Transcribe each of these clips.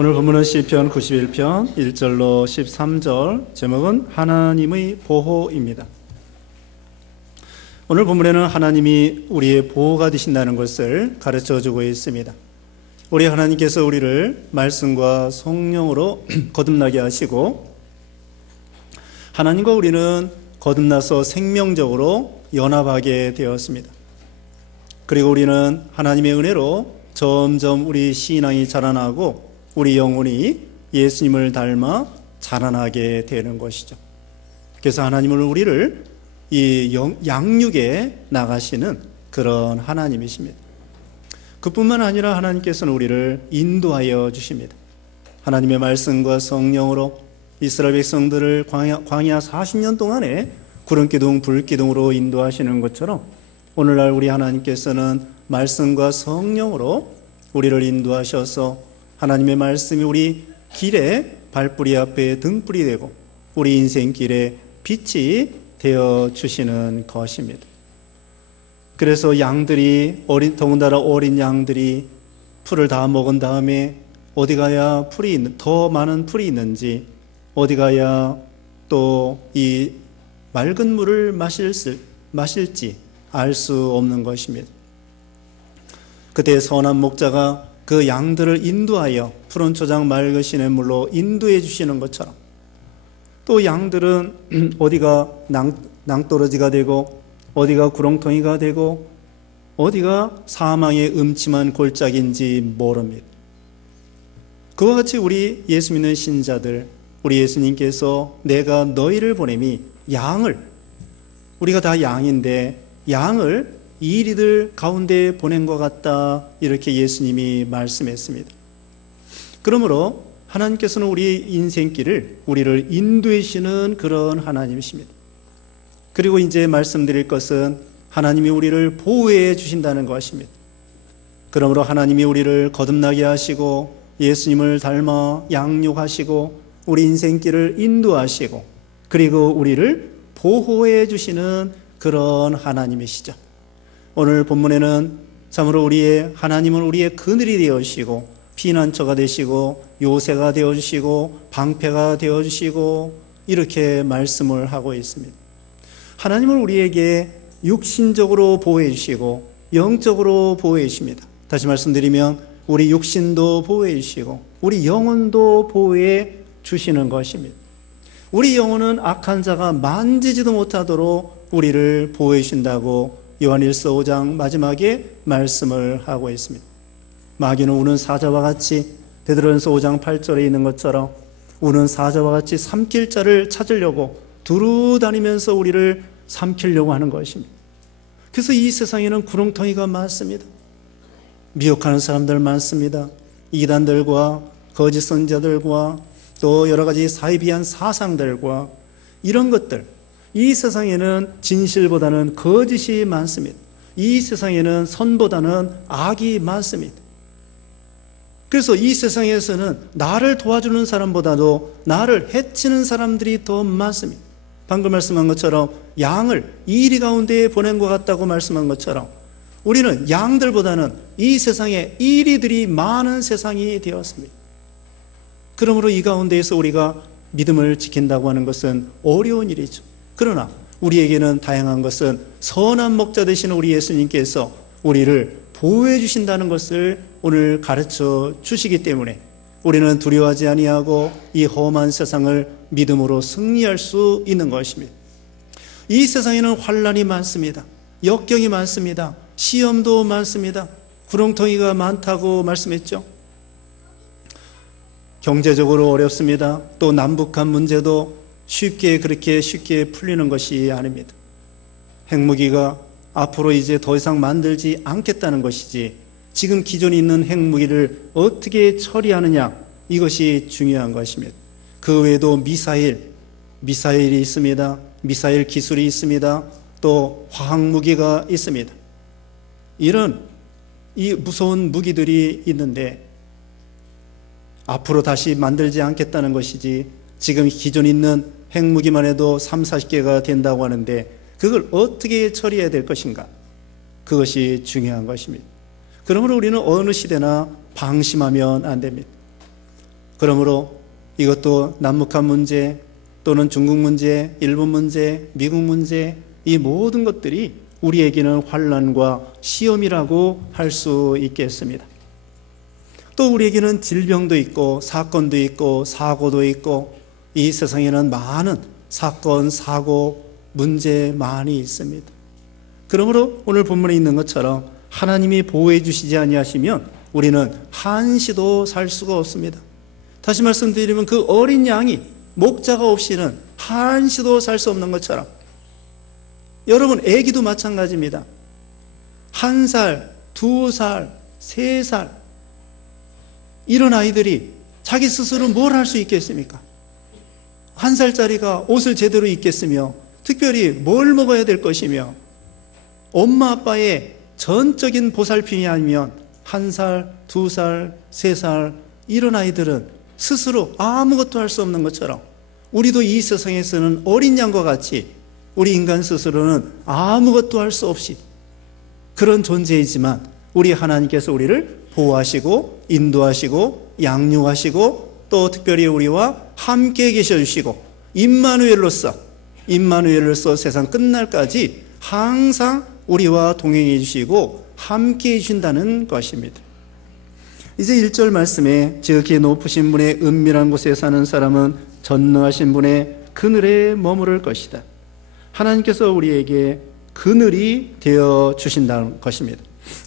오늘 본문은 시편 91편 1절로 13절, 제목은 하나님의 보호입니다. 오늘 본문에는 하나님이 우리의 보호가 되신다는 것을 가르쳐주고 있습니다. 우리 하나님께서 우리를 말씀과 성령으로 거듭나게 하시고, 하나님과 우리는 거듭나서 생명적으로 연합하게 되었습니다. 그리고 우리는 하나님의 은혜로 점점 우리 신앙이 자라나고 우리 영혼이 예수님을 닮아 자라나게 되는 것이죠. 그래서 하나님은 우리를 이 양육에 나가시는 그런 하나님이십니다. 그뿐만 아니라 하나님께서는 우리를 인도하여 주십니다. 하나님의 말씀과 성령으로 이스라엘 백성들을 광야 40년 동안에 구름기둥 불기둥으로 인도하시는 것처럼 오늘날 우리 하나님께서는 말씀과 성령으로 우리를 인도하셔서 하나님의 말씀이 우리 길에 발뿌리 앞에 등불이 되고 우리 인생길에 빛이 되어 주시는 것입니다. 그래서 양들이 더군다나 어린 양들이 풀을 다 먹은 다음에 어디 가야 더 많은 풀이 있는지, 어디 가야 또 이 맑은 물을 마실지 알 수 없는 것입니다. 그때 선한 목자가 그 양들을 인도하여 푸른 초장 맑은 시냇물로 인도해 주시는 것처럼, 또 양들은 어디가 낭떠러지가 되고 어디가 구렁텅이가 되고 어디가 사망의 음침한 골짜기인지 모릅니다. 그와 같이 우리 예수 믿는 신자들, 우리 예수님께서 내가 너희를 보냄이 양을, 우리가 다 양인데 양을 이리들 가운데 보낸 것 같다, 이렇게 예수님이 말씀했습니다. 그러므로 하나님께서는 우리 인생길을, 우리를 인도해 주시는 그런 하나님이십니다. 그리고 이제 말씀드릴 것은 하나님이 우리를 보호해 주신다는 것입니다. 그러므로 하나님이 우리를 거듭나게 하시고 예수님을 닮아 양육하시고 우리 인생길을 인도하시고 그리고 우리를 보호해 주시는 그런 하나님이시죠. 오늘 본문에는 참으로 하나님은 우리의 그늘이 되어주시고 피난처가 되시고 요새가 되어주시고 방패가 되어주시고 이렇게 말씀을 하고 있습니다. 하나님은 우리에게 육신적으로 보호해 주시고 영적으로 보호해 주십니다. 다시 말씀드리면 우리 육신도 보호해 주시고 우리 영혼도 보호해 주시는 것입니다. 우리 영혼은 악한 자가 만지지도 못하도록 우리를 보호해 주신다고 요한일서 5장 마지막에 말씀을 하고 있습니다. 마귀는 우는 사자와 같이, 베드로전서 5장 8절에 있는 것처럼 우는 사자와 같이 삼킬 자를 찾으려고 두루 다니면서 우리를 삼키려고 하는 것입니다. 그래서 이 세상에는 구렁텅이가 많습니다. 미혹하는 사람들 많습니다. 이단들과 거짓 선지자들과 또 여러 가지 사이비한 사상들과 이런 것들, 이 세상에는 진실보다는 거짓이 많습니다. 이 세상에는 선보다는 악이 많습니다. 그래서 이 세상에서는 나를 도와주는 사람보다도 나를 해치는 사람들이 더 많습니다. 방금 말씀한 것처럼 양을 이리 가운데에 보낸 것 같다고 말씀한 것처럼 우리는 양들보다는 이 세상에 이리들이 많은 세상이 되었습니다. 그러므로 이 가운데에서 우리가 믿음을 지킨다고 하는 것은 어려운 일이죠. 그러나 우리에게는 다양한 것은 선한 목자 되시는 우리 예수님께서 우리를 보호해 주신다는 것을 오늘 가르쳐 주시기 때문에 우리는 두려워하지 아니하고 이 험한 세상을 믿음으로 승리할 수 있는 것입니다. 이 세상에는 환난이 많습니다. 역경이 많습니다. 시험도 많습니다. 구렁텅이가 많다고 말씀했죠. 경제적으로 어렵습니다. 또 남북한 문제도 그렇게 쉽게 풀리는 것이 아닙니다. 핵무기가 앞으로 이제 더 이상 만들지 않겠다는 것이지, 지금 기존에 있는 핵무기를 어떻게 처리하느냐, 이것이 중요한 것입니다. 그 외에도 미사일이 있습니다. 미사일 기술이 있습니다. 또 화학무기가 있습니다. 이런 이 무서운 무기들이 있는데 앞으로 다시 만들지 않겠다는 것이지, 지금 기존에 있는 핵무기만 해도 30-40개가 된다고 하는데 그걸 어떻게 처리해야 될 것인가, 그것이 중요한 것입니다. 그러므로 우리는 어느 시대나 방심하면 안 됩니다. 그러므로 이것도 남북한 문제 또는 중국 문제, 일본 문제, 미국 문제, 이 모든 것들이 우리에게는 환난과 시험이라고 할 수 있겠습니다. 또 우리에게는 질병도 있고 사건도 있고 사고도 있고 이 세상에는 많은 사건, 사고, 문제 많이 있습니다. 그러므로 오늘 본문에 있는 것처럼 하나님이 보호해 주시지 아니하시면 우리는 한시도 살 수가 없습니다. 다시 말씀드리면 그 어린 양이 목자가 없이는 한시도 살 수 없는 것처럼 여러분 애기도 마찬가지입니다. 1살, 2살, 3살 이런 아이들이 자기 스스로 뭘 할 수 있겠습니까? 1살짜리가 옷을 제대로 입겠으며 특별히 뭘 먹어야 될 것이며 엄마 아빠의 전적인 보살핌이 아니면 1살, 2살, 3살 이런 아이들은 스스로 아무것도 할 수 없는 것처럼 우리도 이 세상에서는 어린 양과 같이 우리 인간 스스로는 아무것도 할 수 없이 그런 존재이지만 우리 하나님께서 우리를 보호하시고 인도하시고 양육하시고 또 특별히 우리와 함께 계셔주시고 임마누엘로서 세상 끝날까지 항상 우리와 동행해 주시고 함께 해주신다는 것입니다. 이제 1절 말씀에 지극히 높으신 분의 은밀한 곳에 사는 사람은 전능하신 분의 그늘에 머무를 것이다. 하나님께서 우리에게 그늘이 되어 주신다는 것입니다.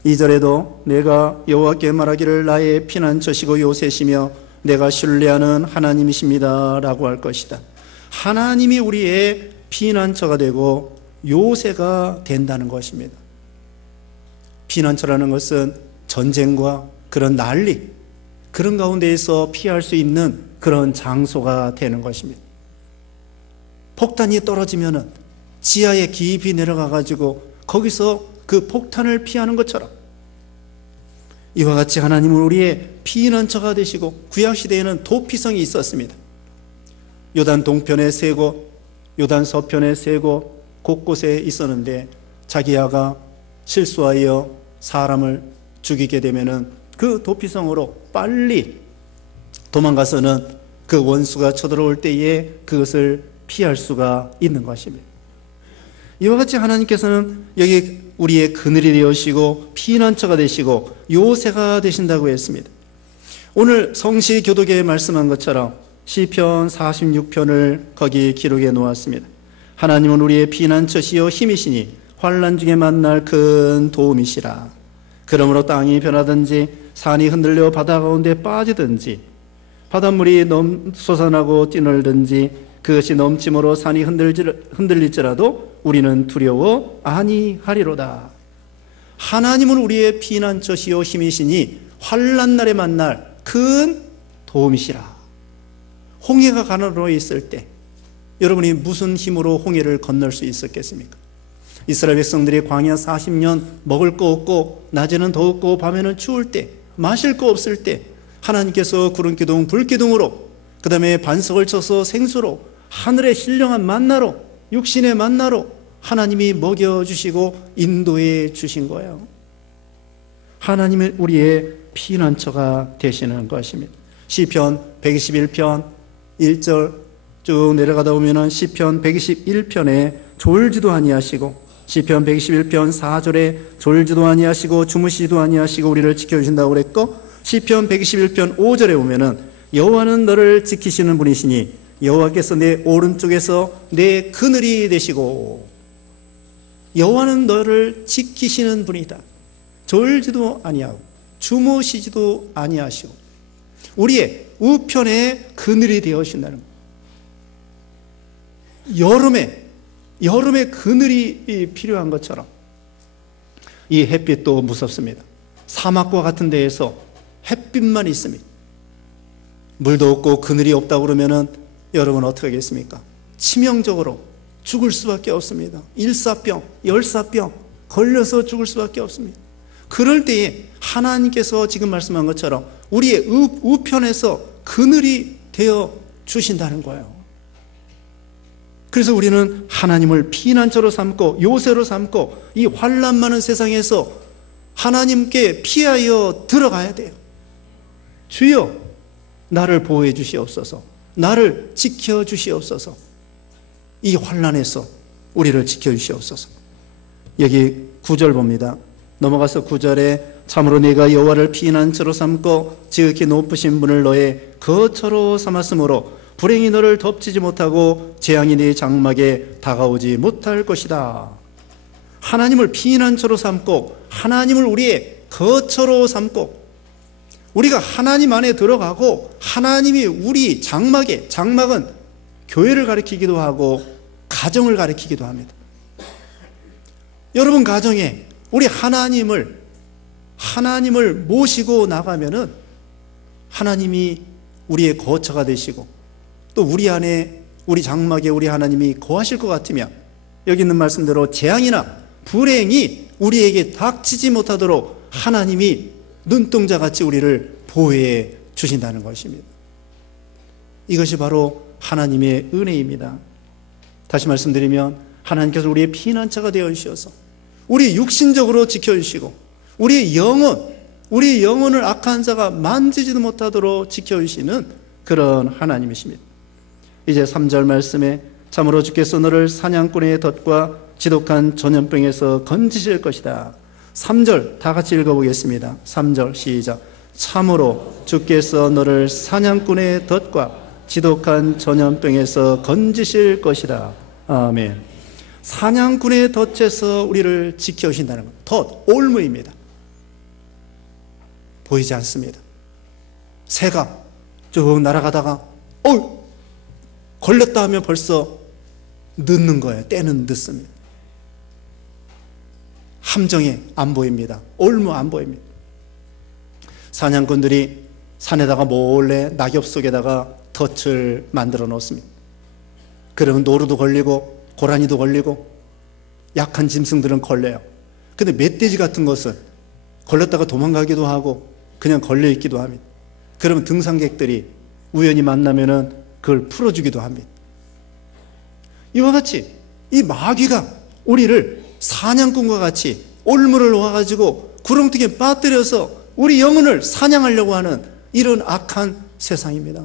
2절에도 내가 여호와께 말하기를 나의 피난처시고 요새시며 내가 신뢰하는 하나님이십니다 라고 할 것이다. 하나님이 우리의 피난처가 되고 요새가 된다는 것입니다. 피난처라는 것은 전쟁과 그런 난리, 그런 가운데에서 피할 수 있는 그런 장소가 되는 것입니다. 폭탄이 떨어지면은 지하에 깊이 내려가 가지고 거기서 그 폭탄을 피하는 것처럼 이와 같이 하나님은 우리의 피난처가 되시고 구약시대에는 도피성이 있었습니다. 요단 동편에 3곳, 요단 서편에 3곳 곳곳에 있었는데 자기야가 실수하여 사람을 죽이게 되면은 그 도피성으로 빨리 도망가서는 그 원수가 쳐들어올 때에 그것을 피할 수가 있는 것입니다. 이와 같이 하나님께서는 여기 우리의 그늘이 되시고 피난처가 되시고 요새가 되신다고 했습니다. 오늘 성시 교독에 말씀한 것처럼 시편 46편을 거기 기록해 놓았습니다. 하나님은 우리의 피난처시요 힘이시니 환난 중에 만날 큰 도움이시라. 그러므로 땅이 변하든지 산이 흔들려 바다 가운데 빠지든지 바닷물이 솟아나고 뛰놀든지 그것이 넘침으로 산이 흔들릴지라도 우리는 두려워 아니하리로다. 하나님은 우리의 피난처시요 힘이시니 환난 날에 만날 큰 도움이시라. 홍해가 가늘어 있을 때 여러분이 무슨 힘으로 홍해를 건널 수 있었겠습니까? 이스라엘 백성들이 광야 40년 먹을 거 없고 낮에는 더웠고 밤에는 추울 때 마실 거 없을 때 하나님께서 구름기둥 불기둥으로 그 다음에 반석을 쳐서 생수로 하늘의 신령한 만나로 육신의 만나로 하나님이 먹여주시고 인도해 주신 거예요. 하나님은 우리의 피난처가 되시는 것입니다. 시편 121편 1절 쭉 내려가다 보면 시편 121편에 졸지도 아니하시고 시편 121편 4절에 졸지도 아니하시고 주무시지도 아니하시고 우리를 지켜주신다고 그랬고 시편 121편 5절에 보면은 여호와는 너를 지키시는 분이시니 여호와께서 내 오른쪽에서 내 그늘이 되시고 여호와는 너를 지키시는 분이다. 졸지도 아니하고 주무시지도 아니하시고 우리의 우편에 그늘이 되어신다는 거예요. 여름에 그늘이 필요한 것처럼 이 햇빛도 무섭습니다. 사막과 같은 데에서 햇빛만 있습니다. 물도 없고 그늘이 없다고 그러면은 여러분 어떻게 하겠습니까? 치명적으로 죽을 수밖에 없습니다. 일사병, 열사병 걸려서 죽을 수밖에 없습니다. 그럴 때에 하나님께서 지금 말씀한 것처럼 우리의 우편에서 그늘이 되어 주신다는 거예요. 그래서 우리는 하나님을 피난처로 삼고 요새로 삼고 이 환난 많은 세상에서 하나님께 피하여 들어가야 돼요. 주여 나를 보호해 주시옵소서. 나를 지켜 주시옵소서. 이 환난에서 우리를 지켜 주시옵소서. 여기 9절 봅니다. 넘어가서 9절에 참으로 네가 여호와를 피난처로 삼고 지극히 높으신 분을 너의 거처로 삼았으므로 불행이 너를 덮치지 못하고 재앙이 네 장막에 다가오지 못할 것이다. 하나님을 피난처로 삼고 하나님을 우리의 거처로 삼고 우리가 하나님 안에 들어가고 하나님이 우리 장막에, 장막은 교회를 가리키기도 하고 가정을 가리키기도 합니다. 여러분 가정에 우리 하나님을 모시고 나가면은 하나님이 우리의 거처가 되시고 또 우리 안에 우리 장막에 우리 하나님이 거하실 것 같으면 여기 있는 말씀대로 재앙이나 불행이 우리에게 닥치지 못하도록 하나님이 눈동자같이 우리를 보호해 주신다는 것입니다. 이것이 바로 하나님의 은혜입니다. 다시 말씀드리면 하나님께서 우리의 피난처가 되어 주셔서 우리 육신적으로 지켜주시고 우리의 영혼을 악한 자가 만지지도 못하도록 지켜주시는 그런 하나님이십니다. 이제 3절 말씀에 참으로 주께서 너를 사냥꾼의 덫과 지독한 전염병에서 건지실 것이다. 3절 다 같이 읽어보겠습니다. 3절 시작. 참으로 주께서 너를 사냥꾼의 덫과 지독한 전염병에서 건지실 것이다. 아멘. 사냥꾼의 덫에서 우리를 지켜주신다는 것. 덫, 올무입니다. 보이지 않습니다. 새가 쭉 날아가다가 걸렸다 하면 벌써 늦는 거예요. 때는 늦습니다. 함정에 안 보입니다. 올무 안 보입니다. 사냥꾼들이 산에다가 몰래 낙엽 속에다가 덫을 만들어 놓습니다. 그러면 노루도 걸리고 고라니도 걸리고 약한 짐승들은 걸려요. 근데 멧돼지 같은 것은 걸렸다가 도망가기도 하고 그냥 걸려있기도 합니다. 그러면 등산객들이 우연히 만나면은 그걸 풀어주기도 합니다. 이와 같이 이 마귀가 우리를 사냥꾼과 같이 올무를 놓아가지고 구렁텅이에 빠뜨려서 우리 영혼을 사냥하려고 하는 이런 악한 세상입니다.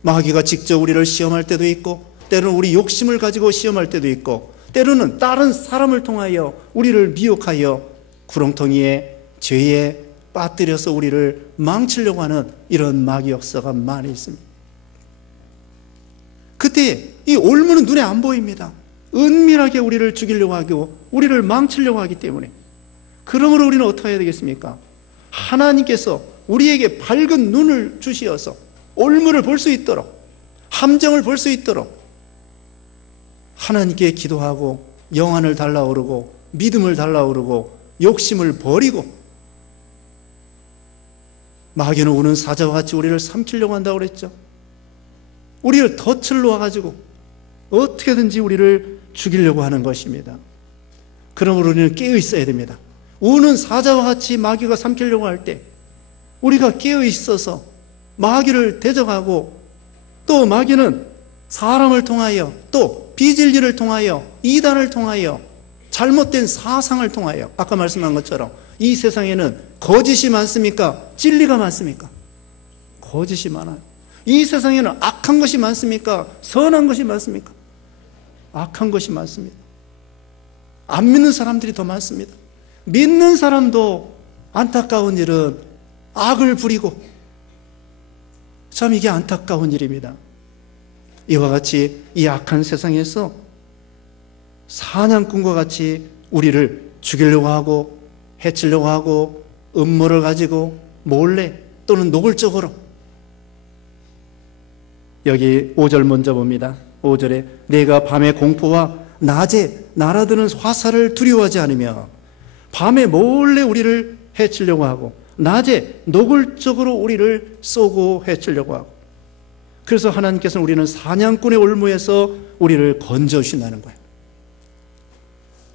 마귀가 직접 우리를 시험할 때도 있고 때로는 우리 욕심을 가지고 시험할 때도 있고 때로는 다른 사람을 통하여 우리를 미혹하여 구렁텅이에 죄에 빠뜨려서 우리를 망치려고 하는 이런 마귀 역사가 많이 있습니다. 그때 이 올무는 눈에 안 보입니다. 은밀하게 우리를 죽이려고 하고 우리를 망치려고 하기 때문에 그러므로 우리는 어떻게 해야 되겠습니까? 하나님께서 우리에게 밝은 눈을 주시어서 올무를 볼 수 있도록 함정을 볼 수 있도록 하나님께 기도하고 영안을 달라오르고 믿음을 달라오르고 욕심을 버리고 마귀는 우는 사자와 같이 우리를 삼키려고 한다고 그랬죠. 우리를 덫을 놓아가지고 어떻게든지 우리를 죽이려고 하는 것입니다. 그러므로 우리는 깨어 있어야 됩니다. 우는 사자와 같이 마귀가 삼키려고 할 때 우리가 깨어 있어서 마귀를 대적하고 또 마귀는 사람을 통하여 또 비진리를 통하여 이단을 통하여 잘못된 사상을 통하여 아까 말씀한 것처럼 이 세상에는 거짓이 많습니까? 진리가 많습니까? 거짓이 많아요. 이 세상에는 악한 것이 많습니까? 선한 것이 많습니까? 악한 것이 많습니다. 안 믿는 사람들이 더 많습니다. 믿는 사람도 안타까운 일은 악을 부리고 참 이게 안타까운 일입니다. 이와 같이 이 악한 세상에서 사냥꾼과 같이 우리를 죽이려고 하고 해치려고 하고 음모를 가지고 몰래 또는 노골적으로 여기 5절 먼저 봅니다. 5절에 내가 밤의 공포와 낮에 날아드는 화살을 두려워하지 않으며 밤에 몰래 우리를 해치려고 하고 낮에 노골적으로 우리를 쏘고 해치려고 하고 그래서 하나님께서는 우리는 사냥꾼의 올무에서 우리를 건져주신다는 거예요.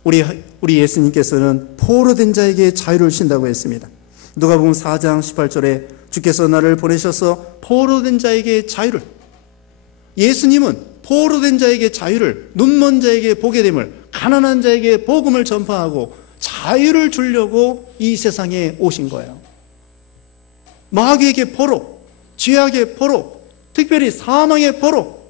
우리 예수님께서는 포로된 자에게 자유를 주신다고 했습니다. 누가복음 4장 18절에 주께서 나를 보내셔서 포로된 자에게 자유를 예수님은 포로된 자에게 자유를 눈먼 자에게 보게 됨을 가난한 자에게 복음을 전파하고 자유를 주려고 이 세상에 오신 거예요. 마귀에게 포로 죄악의 포로, 특별히 사망의 포로.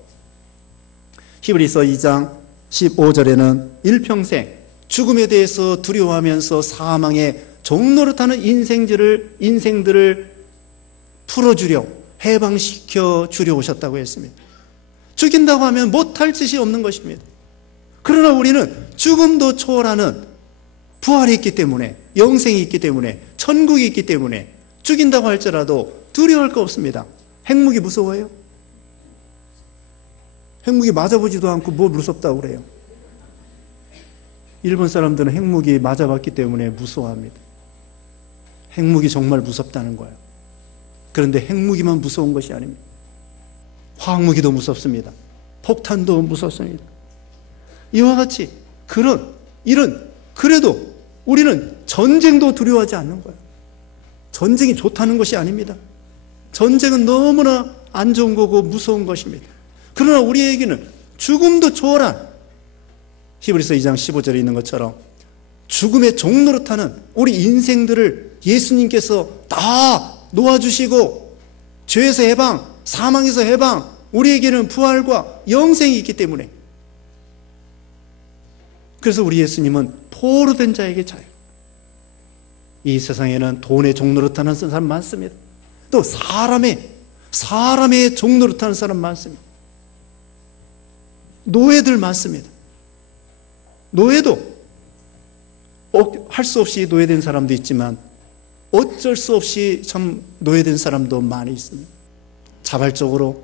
히브리서 2장 15절에는 일평생 죽음에 대해서 두려워하면서 사망의 종노릇하는 인생들을 풀어주려, 해방시켜 주려 오셨다고 했습니다. 죽인다고 하면 못할 짓이 없는 것입니다. 그러나 우리는 죽음도 초월하는 부활이 있기 때문에, 영생이 있기 때문에, 천국이 있기 때문에 죽인다고 할지라도 두려워할 거 없습니다. 핵무기 무서워요? 핵무기 맞아보지도 않고 뭐 무섭다고 그래요? 일본 사람들은 핵무기 맞아봤기 때문에 무서워합니다. 핵무기 정말 무섭다는 거예요. 그런데 핵무기만 무서운 것이 아닙니다. 화학무기도 무섭습니다. 폭탄도 무섭습니다. 이와 같이 그래도 우리는 전쟁도 두려워하지 않는 거예요. 전쟁이 좋다는 것이 아닙니다. 전쟁은 너무나 안 좋은 거고 무서운 것입니다. 그러나 우리에게는 죽음도 초월한, 히브리서 2장 15절에 있는 것처럼 죽음의 종노릇하는 우리 인생들을 예수님께서 다 놓아주시고, 죄에서 해방, 사망에서 해방, 우리에게는 부활과 영생이 있기 때문에, 그래서 우리 예수님은 포로 된 자에게 자유. 이 세상에는 돈의 종노릇하는 사람 많습니다. 또 사람의 종노릇하는 사람 많습니다. 노예들 많습니다. 노예도 할 수 없이 노예된 사람도 있지만 어쩔 수 없이 참 노예된 사람도 많이 있습니다. 자발적으로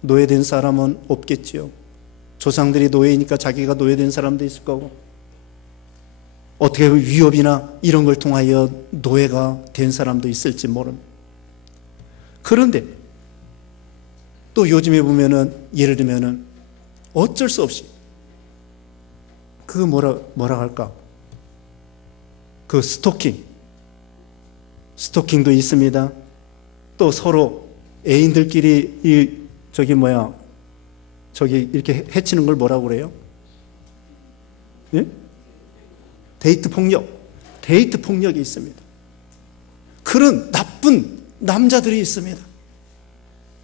노예된 사람은 없겠지요. 조상들이 노예이니까 자기가 노예된 사람도 있을 거고, 어떻게 위협이나 이런 걸 통하여 노예가 된 사람도 있을지 모릅니다. 그런데 또 요즘에 보면은, 예를 들면은 어쩔 수 없이 뭐라 할까, 그 스토킹도 있습니다. 또 서로 애인들끼리 저기 이렇게 해치는 걸 뭐라고 그래요? 예? 데이트 폭력이 있습니다. 그런 나쁜 남자들이 있습니다.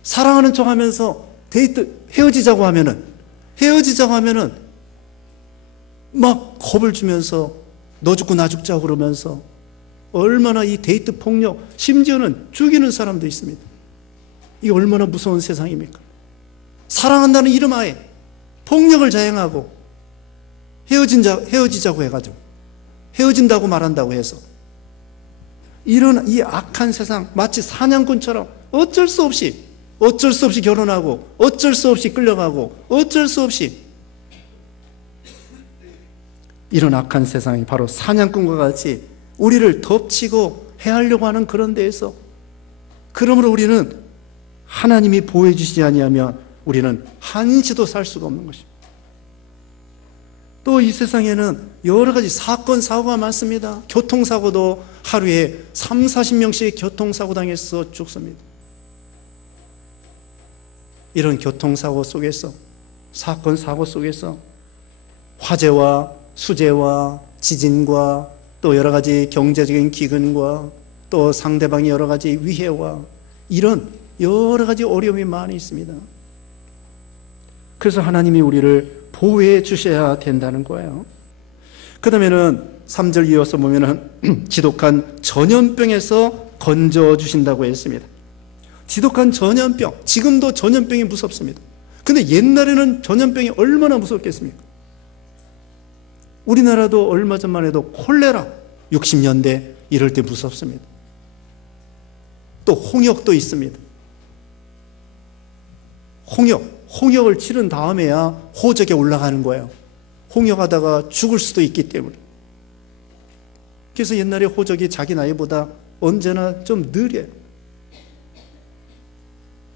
사랑하는 척 하면서 헤어지자고 하면은 막 겁을 주면서 너 죽고 나 죽자고 그러면서, 얼마나 이 데이트 폭력, 심지어는 죽이는 사람도 있습니다. 이게 얼마나 무서운 세상입니까? 사랑한다는 이름 하에 폭력을 자행하고, 헤어지자고 해가지고, 헤어진다고 말한다고 해서, 이런 이 악한 세상, 마치 사냥꾼처럼 어쩔 수 없이 결혼하고, 어쩔 수 없이 끌려가고, 어쩔 수 없이, 이런 악한 세상이 바로 사냥꾼과 같이 우리를 덮치고 해하려고 하는 그런 데에서, 그러므로 우리는 하나님이 보호해 주시지 아니하면 우리는 한시도 살 수가 없는 것입니다. 또 이 세상에는 여러 가지 사건, 사고가 많습니다. 교통사고도 하루에 30-40명씩 교통사고 당해서 죽습니다. 이런 교통사고 속에서, 사건, 사고 속에서 화재와 수재와 지진과 또 여러 가지 경제적인 기근과 또 상대방의 여러 가지 위해와 이런 여러 가지 어려움이 많이 있습니다. 그래서 하나님이 우리를 보호해 주셔야 된다는 거예요. 그 다음에는 3절 이어서 보면은 지독한 전염병에서 건져 주신다고 했습니다. 지독한 전염병, 지금도 전염병이 무섭습니다. 근데 옛날에는 전염병이 얼마나 무섭겠습니까? 우리나라도 얼마 전만 해도 콜레라 60년대 이럴 때 무섭습니다. 또 홍역도 있습니다. 홍역을 치른 다음에야 호적에 올라가는 거예요. 홍역하다가 죽을 수도 있기 때문에. 그래서 옛날에 호적이 자기 나이보다 언제나 좀 느려요.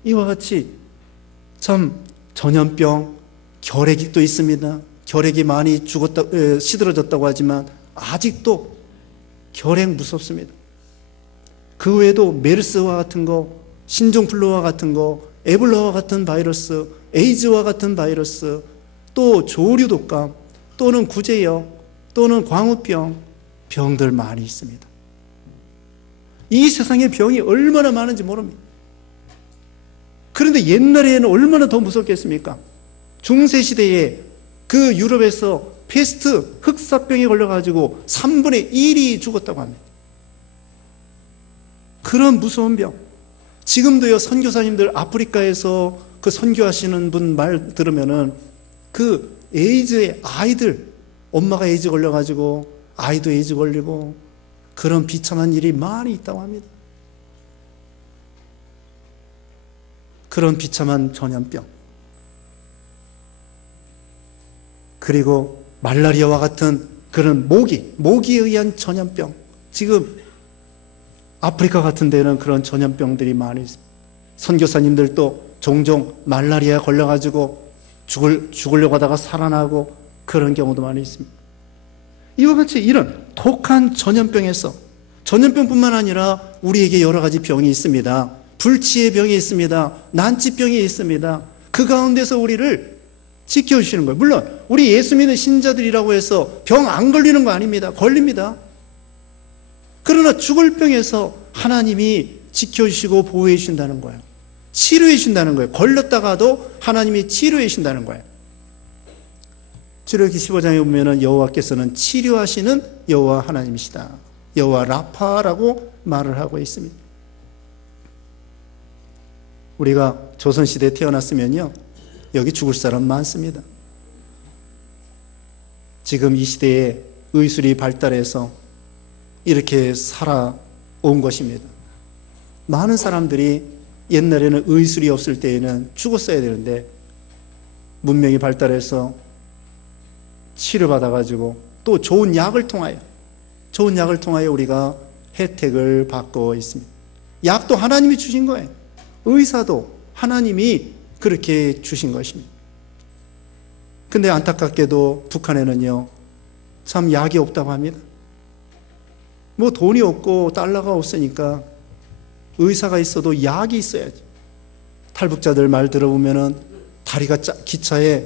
이와 같이 참 전염병, 결핵도 있습니다. 결핵이 많이 시들어졌다고 하지만 아직도 결핵 무섭습니다. 그 외에도 메르스와 같은 거, 신종플루와 같은 거, 에볼라와 같은 바이러스, 에이즈와 같은 바이러스, 또 조류독감, 또는 구제역, 또는 광우병, 병들 많이 있습니다. 이 세상에 병이 얼마나 많은지 모릅니다. 그런데 옛날에는 얼마나 더 무섭겠습니까? 중세시대에 그 유럽에서 페스트 흑사병에 걸려가지고 3분의 1이 죽었다고 합니다. 그런 무서운 병. 지금도요, 선교사님들 아프리카에서 그 선교하시는 분 말 들으면은 그 에이즈의 아이들, 엄마가 에이즈 걸려가지고 아이도 에이즈 걸리고 그런 비참한 일이 많이 있다고 합니다. 그런 비참한 전염병. 그리고 말라리아와 같은 그런 모기에 의한 전염병. 지금 아프리카 같은 데는 그런 전염병들이 많이 있습니다. 선교사님들도 종종 말라리아에 걸려가지고 죽으려고 하다가 살아나고 그런 경우도 많이 있습니다. 이와 같이 이런 독한 전염병에서, 전염병뿐만 아니라 우리에게 여러 가지 병이 있습니다. 불치의 병이 있습니다. 난치병이 있습니다. 그 가운데서 우리를 지켜주시는 거예요. 물론 우리 예수 믿는 신자들이라고 해서 병 안 걸리는 거 아닙니다. 걸립니다. 그러나 죽을 병에서 하나님이 지켜주시고 보호해 주신다는 거예요. 치료해 주신다는 거예요. 걸렸다가도 하나님이 치료해 주신다는 거예요. 출애굽기 15장에 보면은 여호와께서는 치료하시는 여호와 하나님이시다. 여호와 라파라고 말을 하고 있습니다. 우리가 조선시대에 태어났으면요, 여기 죽을 사람 많습니다. 지금 이 시대에 의술이 발달해서 이렇게 살아온 것입니다. 많은 사람들이 옛날에는 의술이 없을 때에는 죽었어야 되는데 문명이 발달해서 치료받아가지고 또 좋은 약을 통하여 우리가 혜택을 받고 있습니다. 약도 하나님이 주신 거예요. 의사도 하나님이 그렇게 주신 것입니다. 근데 안타깝게도 북한에는요, 참 약이 없다고 합니다. 뭐 돈이 없고 달러가 없으니까 의사가 있어도 약이 있어야지. 탈북자들 말 들어보면은 다리가 기차에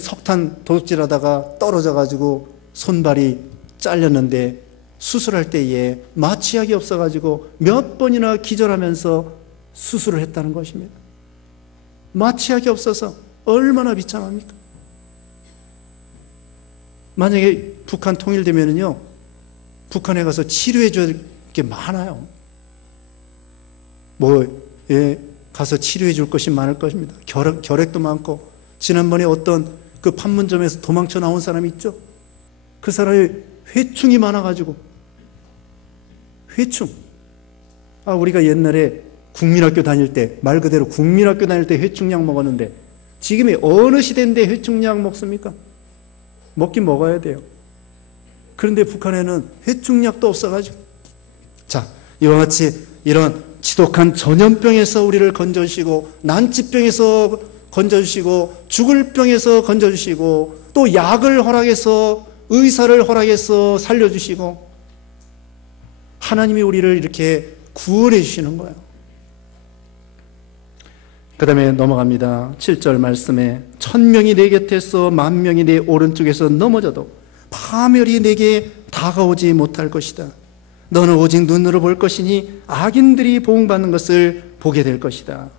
석탄 도둑질하다가 떨어져가지고 손발이 잘렸는데 수술할 때에 마취약이 없어가지고 몇 번이나 기절하면서 수술을 했다는 것입니다. 마취약이 없어서 얼마나 비참합니까? 만약에 북한 통일되면은요, 북한에 가서 치료해 줄 게 많아요. 가서 치료해 줄 것이 많을 것입니다. 결핵도 많고, 지난번에 어떤 그 판문점에서 도망쳐 나온 사람이 있죠? 그 사람이 회충이 많아가지고, 회충. 우리가 옛날에 국민학교 다닐 때, 말 그대로 국민학교 다닐 때 회충약 먹었는데, 지금이 어느 시대인데 회충약 먹습니까? 먹긴 먹어야 돼요. 그런데 북한에는 회충약도 없어가지고. 자, 이와 같이 이런 지독한 전염병에서 우리를 건져주시고, 난치병에서 건져주시고, 죽을 병에서 건져주시고, 또 약을 허락해서, 의사를 허락해서 살려주시고, 하나님이 우리를 이렇게 구원해 주시는 거예요. 그 다음에 넘어갑니다. 7절 말씀에 1000명이 내 곁에서 10,000명이 내 오른쪽에서 넘어져도 파멸이 내게 다가오지 못할 것이다. 너는 오직 눈으로 볼 것이니 악인들이 보응받는 것을 보게 될 것이다.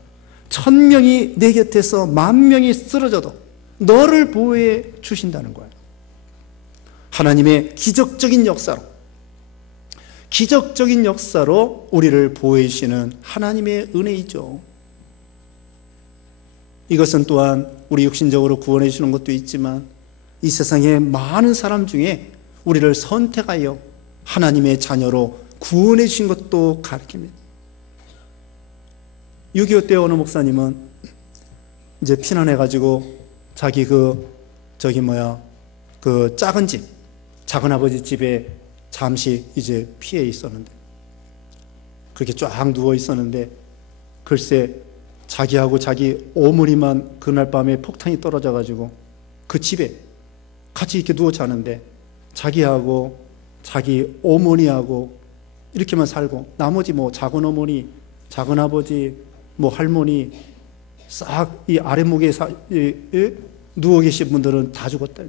1000명이 내 곁에서 10,000명이 쓰러져도 너를 보호해 주신다는 거예요. 하나님의 기적적인 역사로 우리를 보호해 주시는 하나님의 은혜이죠. 이것은 또한 우리 육신적으로 구원해 주시는 것도 있지만 이 세상의 많은 사람 중에 우리를 선택하여 하나님의 자녀로 구원해 주신 것도 가르칩니다. 6.25 때 어느 목사님은 이제 피난해가지고 자기 작은 집, 작은아버지 집에 잠시 이제 피해 있었는데, 그렇게 쫙 누워 있었는데, 글쎄, 자기하고 자기 어머니만 그날 밤에 폭탄이 떨어져가지고 그 집에 같이 이렇게 누워 자는데, 자기하고 자기 어머니하고 이렇게만 살고, 나머지 작은 어머니, 작은 아버지, 할머니, 싹 이 아랫목에 누워 계신 분들은 다 죽었다.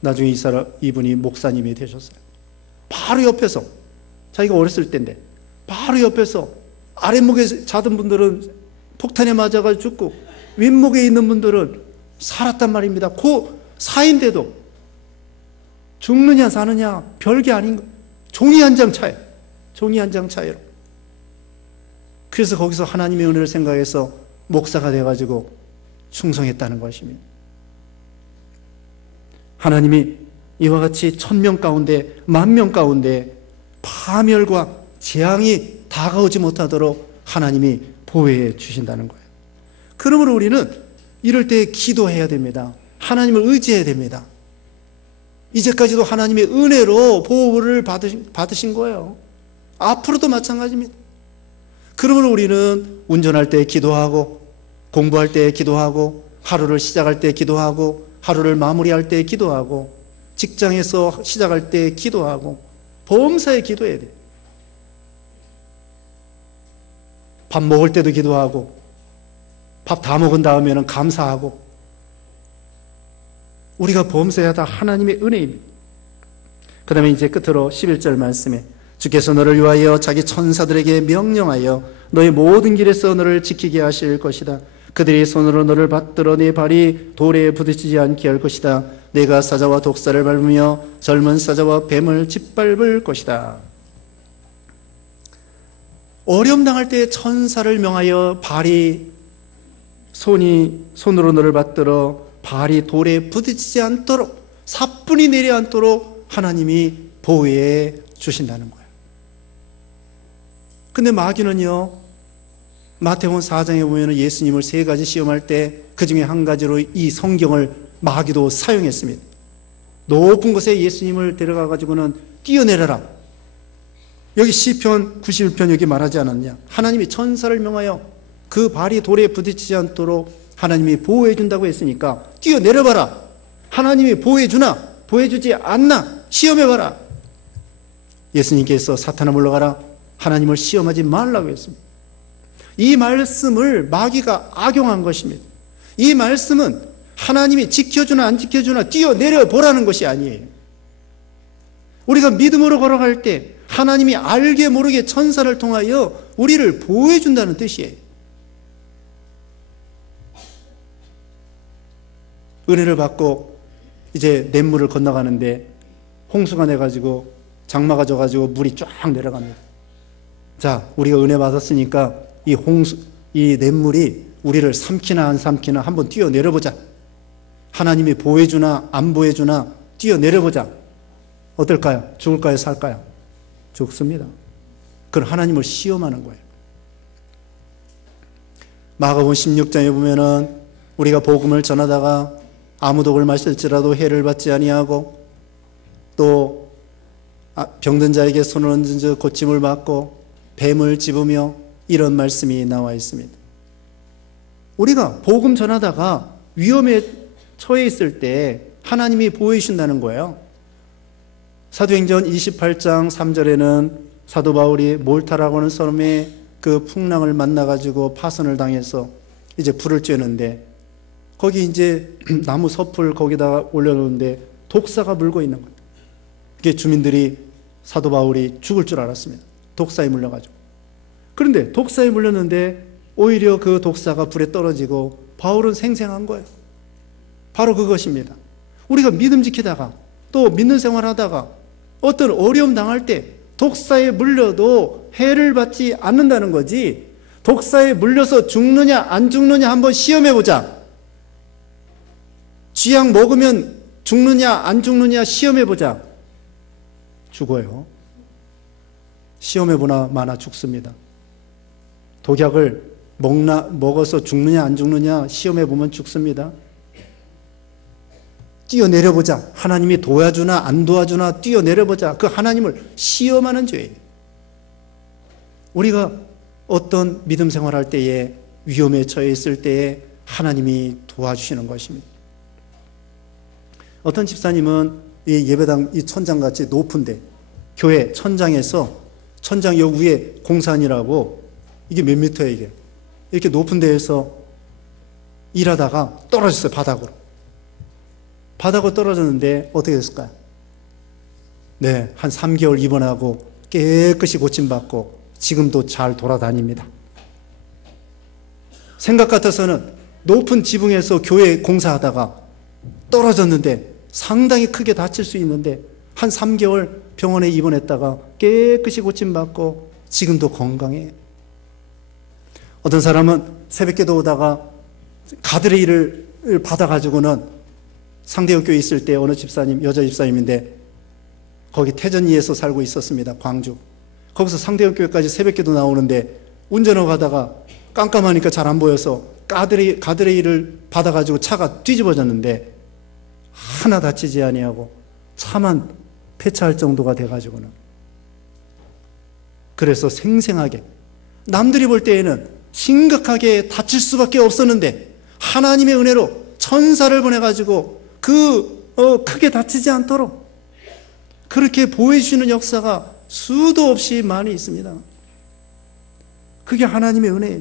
나중에 이분이 목사님이 되셨어요. 바로 옆에서, 자기가 어렸을 때인데, 바로 옆에서 아랫목에 자던 분들은 폭탄에 맞아가 죽고 윗목에 있는 분들은 살았단 말입니다. 그 사인데도 죽느냐 사느냐 별게 아닌 거. 종이 한 장 차이. 종이 한 장 차이로. 그래서 거기서 하나님의 은혜를 생각해서 목사가 돼가지고 충성했다는 것입니다. 하나님이 이와 같이 1000명 가운데 10,000명 가운데 파멸과 재앙이 다가오지 못하도록 하나님이 보호해 주신다는 거예요. 그러므로 우리는 이럴 때 기도해야 됩니다. 하나님을 의지해야 됩니다. 이제까지도 하나님의 은혜로 보호를 받으신 거예요. 앞으로도 마찬가지입니다. 그러므로 우리는 운전할 때 기도하고, 공부할 때 기도하고, 하루를 시작할 때 기도하고, 하루를 마무리할 때 기도하고, 직장에서 시작할 때 기도하고, 범사에 기도해야 돼요. 밥 먹을 때도 기도하고, 밥 다 먹은 다음에는 감사하고, 우리가 범사에 다 하나님의 은혜입니다. 그 다음에 이제 끝으로 11절 말씀에 주께서 너를 위하여 자기 천사들에게 명령하여 너의 모든 길에서 너를 지키게 하실 것이다. 그들이 손으로 너를 받들어 네 발이 돌에 부딪히지 않게 할 것이다. 내가 사자와 독사를 밟으며 젊은 사자와 뱀을 짓밟을 것이다. 어려움 당할 때 천사를 명하여 손으로 너를 받들어 발이 돌에 부딪히지 않도록 사뿐히 내려앉도록 하나님이 보호해 주신다는 거예요. 근데 마귀는요, 마태복음 4장에 보면 예수님을 3가지 시험할 때 그 중에 한 가지로 이 성경을 마귀도 사용했습니다. 높은 곳에 예수님을 데려가 가지고는 뛰어내려라. 여기 시편 91편 여기 말하지 않았냐? 하나님이 천사를 명하여 그 발이 돌에 부딪히지 않도록 하나님이 보호해 준다고 했으니까 뛰어내려봐라. 하나님이 보호해 주나 보호해주지 않나 시험해봐라. 예수님께서 사탄아 물러가라. 하나님을 시험하지 말라고 했습니다. 이 말씀을 마귀가 악용한 것입니다. 이 말씀은 하나님이 지켜주나 안 지켜주나 뛰어내려 보라는 것이 아니에요. 우리가 믿음으로 걸어갈 때 하나님이 알게 모르게 천사를 통하여 우리를 보호해 준다는 뜻이에요. 은혜를 받고 이제 냇물을 건너가는데 홍수가 내가지고 장마가 져가지고 물이 쫙 내려갑니다. 자, 우리가 은혜 받았으니까 이 냇물이 우리를 삼키나 안 삼키나 한번 뛰어내려보자. 하나님이 보호해주나 안 보호해주나 뛰어내려보자. 어떨까요? 죽을까요? 살까요? 죽습니다. 그건 하나님을 시험하는 거예요. 마가복음 16장에 보면은 우리가 복음을 전하다가 아무 독을 마실지라도 해를 받지 아니하고 또 병든 자에게 손을 얹은 즉 고침을 받고 뱀을 집으며 이런 말씀이 나와 있습니다. 우리가 복음 전하다가 위험에 처해 있을 때 하나님이 보호해 주신다는 거예요. 사도행전 28장 3절에는 사도 바울이 몰타라고 하는 섬에 그 풍랑을 만나가지고 파선을 당해서 이제 불을 쬐는데 거기 이제 나무 섭을 거기다가 올려놓는데 독사가 물고 있는 거예요. 그게 주민들이 사도 바울이 죽을 줄 알았습니다. 독사에 물려가지고. 그런데 독사에 물렸는데 오히려 그 독사가 불에 떨어지고 바울은 생생한 거예요. 바로 그것입니다. 우리가 믿음 지키다가 또 믿는 생활하다가 어떤 어려움 당할 때 독사에 물려도 해를 받지 않는다는 거지, 독사에 물려서 죽느냐 안 죽느냐 한번 시험해보자. 쥐약 먹으면 죽느냐 안 죽느냐 시험해보자. 죽어요. 시험해보나 마나 죽습니다. 독약을 먹어서 죽느냐 안 죽느냐 시험해보면 죽습니다. 뛰어내려보자. 하나님이 도와주나 안 도와주나 뛰어내려보자. 그 하나님을 시험하는 죄예요. 우리가 어떤 믿음 생활할 때에 위험에 처해 있을 때에 하나님이 도와주시는 것입니다. 어떤 집사님은 이 예배당 이 천장같이 높은데 교회 천장에서 천장 여 위에 공산이라고 이게 몇 미터예요 이게. 이렇게 높은 데에서 일하다가 떨어졌어요. 바닥으로 떨어졌는데 어떻게 됐을까요? 네, 한 3개월 입원하고 깨끗이 고침받고 지금도 잘 돌아다닙니다. 생각 같아서는 높은 지붕에서 교회 공사하다가 떨어졌는데 상당히 크게 다칠 수 있는데 한 3개월 병원에 입원했다가 깨끗이 고침받고 지금도 건강해. 어떤 사람은 새벽기도 오다가 가드레일을 받아가지고는 상대역교에 있을 때 어느 집사님, 여자 집사님인데 거기 태전리에서 살고 있었습니다. 광주. 거기서 상대역교회까지 새벽기도 나오는데 운전하고 가다가 깜깜하니까 잘 안 보여서 가드레일을 받아가지고 차가 뒤집어졌는데 하나 다치지 아니하고 차만 폐차할 정도가 돼가지고는, 그래서 생생하게 남들이 볼 때에는 심각하게 다칠 수밖에 없었는데 하나님의 은혜로 천사를 보내가지고 크게 다치지 않도록 그렇게 보여주시는 역사가 수도 없이 많이 있습니다. 그게 하나님의 은혜예요.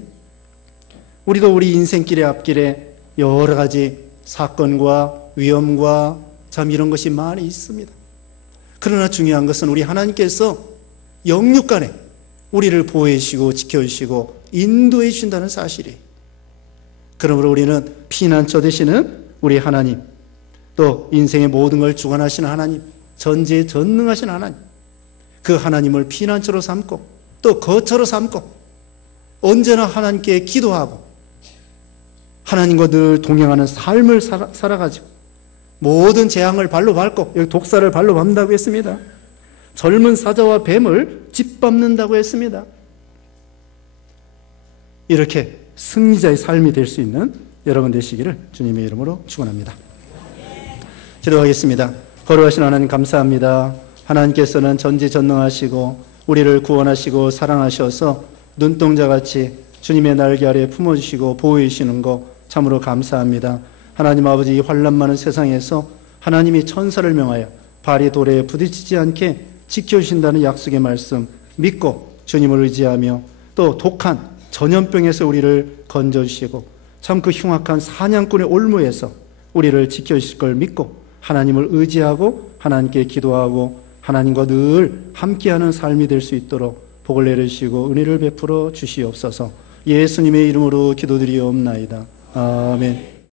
우리도 우리 인생길의 앞길에 여러 가지 사건과 위험과 참 이런 것이 많이 있습니다. 그러나 중요한 것은 우리 하나님께서 영육간에 우리를 보호해 주시고 지켜주시고 인도해 주신다는 사실이에요. 그러므로 우리는 피난처 되시는 우리 하나님, 또 인생의 모든 걸 주관하시는 하나님, 전지전능하신 하나님, 그 하나님을 피난처로 삼고 또 거처로 삼고 언제나 하나님께 기도하고 하나님과 늘 동행하는 삶을 살아가지고 모든 재앙을 발로 밟고, 여기 독사를 발로 밟는다고 했습니다. 젊은 사자와 뱀을 짓밟는다고 했습니다. 이렇게 승리자의 삶이 될 수 있는 여러분 되시기를 주님의 이름으로 축원합니다. 기도하겠습니다. 거룩하신 하나님 감사합니다. 하나님께서는 전지전능하시고 우리를 구원하시고 사랑하셔서 눈동자같이 주님의 날개 아래 품어주시고 보호해 주시는 거 참으로 감사합니다. 하나님 아버지, 이 환난 많은 세상에서 하나님이 천사를 명하여 발이 돌에 부딪히지 않게 지켜주신다는 약속의 말씀 믿고 주님을 의지하며 또 독한 전염병에서 우리를 건져주시고 참 그 흉악한 사냥꾼의 올무에서 우리를 지켜주실 걸 믿고 하나님을 의지하고 하나님께 기도하고 하나님과 늘 함께하는 삶이 될 수 있도록 복을 내려주시고 은혜를 베풀어 주시옵소서. 예수님의 이름으로 기도드리옵나이다. 아멘.